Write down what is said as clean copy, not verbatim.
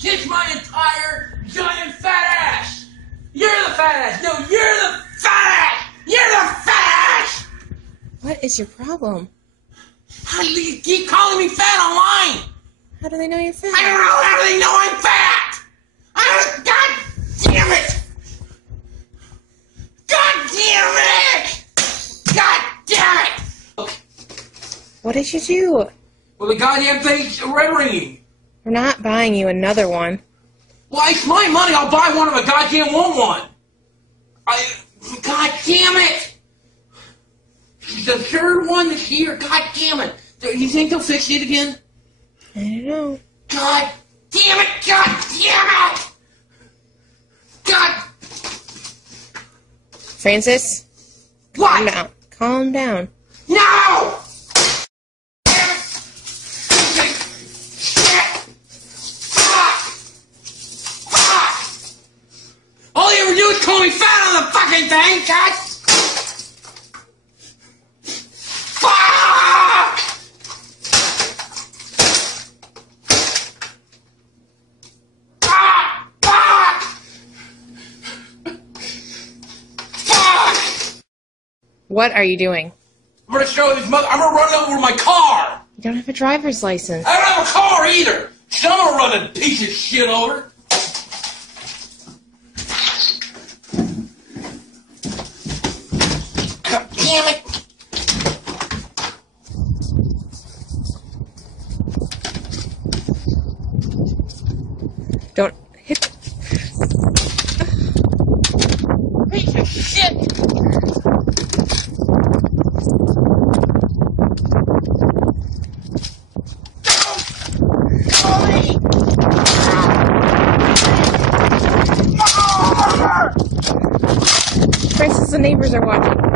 kiss my entire giant fat ass. You're the fat ass. No, you're the fat ass. You're the fat ass. What is your problem? How do you keep calling me fat online? How do they know you're fat? I don't know how they know I'm fat. God damn it. God damn it. God damn it. Okay. What did you do? Well, the goddamn thing's red ringing. We're not buying you another one. Well, it's my money. I'll buy one if I goddamn want one. God damn it. The third one this year. God damn it. You think they'll fix it again? I don't know. God damn it. God damn it. God. Francis? What? Calm down. Calm down. No! All you ever do is call me fat on the fucking thing, God! Fuck! Fuck! Fuck! What are you doing? I'm gonna show this mother. I'm gonna run over my car! You don't have a driver's license. I don't have a car either! So I'm gonna run a piece of shit over. God damn it! Don't hit. Piece of shit! Francis, the neighbors are watching.